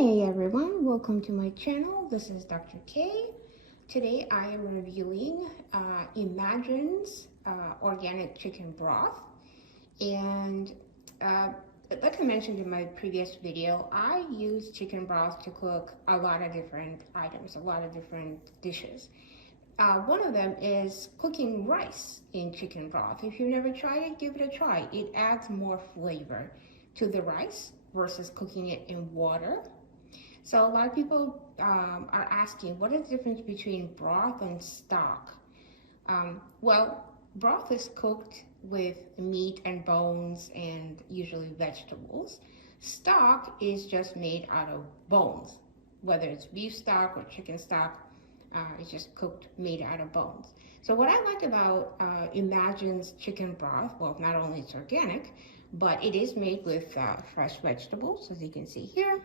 Hey everyone, welcome to my channel. This is Dr. K. Today I am reviewing Imagine's organic chicken broth. And like I mentioned in my previous video, I use chicken broth to cook a lot of different items, a lot of different dishes. One of them is cooking rice in chicken broth. If you've never tried it, give it a try. It adds more flavor to the rice versus cooking it in water. So a lot of people are asking, what is the difference between broth and stock? Well, broth is cooked with meat and bones and usually vegetables. Stock is just made out of bones, whether it's beef stock or chicken stock. It's just cooked, made out of bones. So what I like about Imagine's chicken broth, well, not only it's organic, but it is made with fresh vegetables, as you can see here.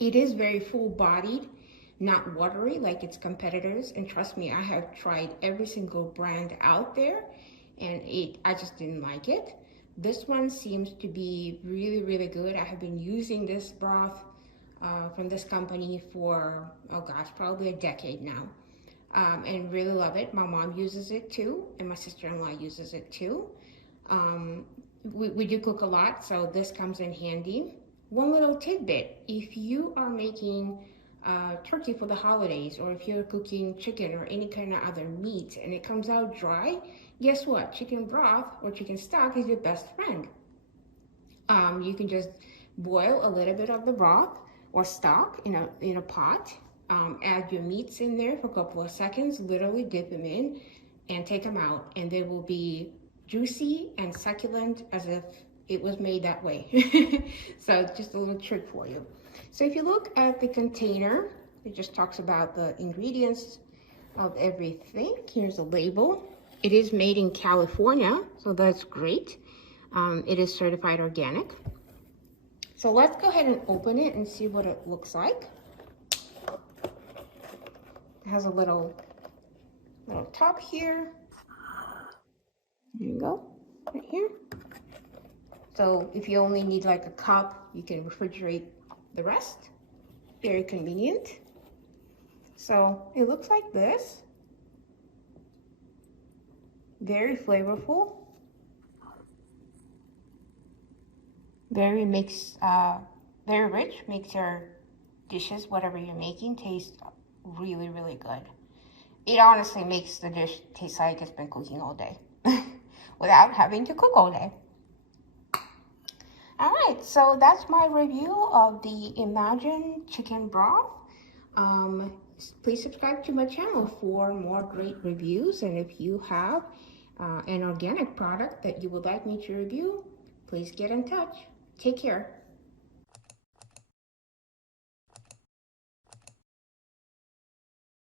It is very full-bodied, not watery like its competitors. And trust me, I have tried every single brand out there, and I just didn't like it. This one seems to be really, really good. I have been using this broth from this company for, oh gosh, probably a decade now. And really love it. My mom uses it too, and my sister-in-law uses it too. We do cook a lot, so this comes in handy. One little tidbit, if you are making turkey for the holidays, or if you're cooking chicken or any kind of other meat and it comes out dry, guess what? Chicken broth or chicken stock is your best friend. You can just boil a little bit of the broth or stock in a pot, add your meats in there for a couple of seconds, literally dip them in and take them out, and they will be juicy and succulent as if it was made that way. So just a little trick for you. So if you look at the container, it just talks about the ingredients of everything. Here's a label. It is made in California, so that's great. It is certified organic. So let's go ahead and open it and see what it looks like. It has a little top here. There you go, right here. So if you only need like a cup, you can refrigerate the rest. Very convenient. So it looks like this. Very flavorful. Very rich. Makes your dishes, whatever you're making, taste really, really good. It honestly makes the dish taste like it's been cooking all day without having to cook all day. All right, so that's my review of the Imagine chicken broth. Please subscribe to my channel for more great reviews. And if you have an organic product that you would like me to review, please get in touch. Take care.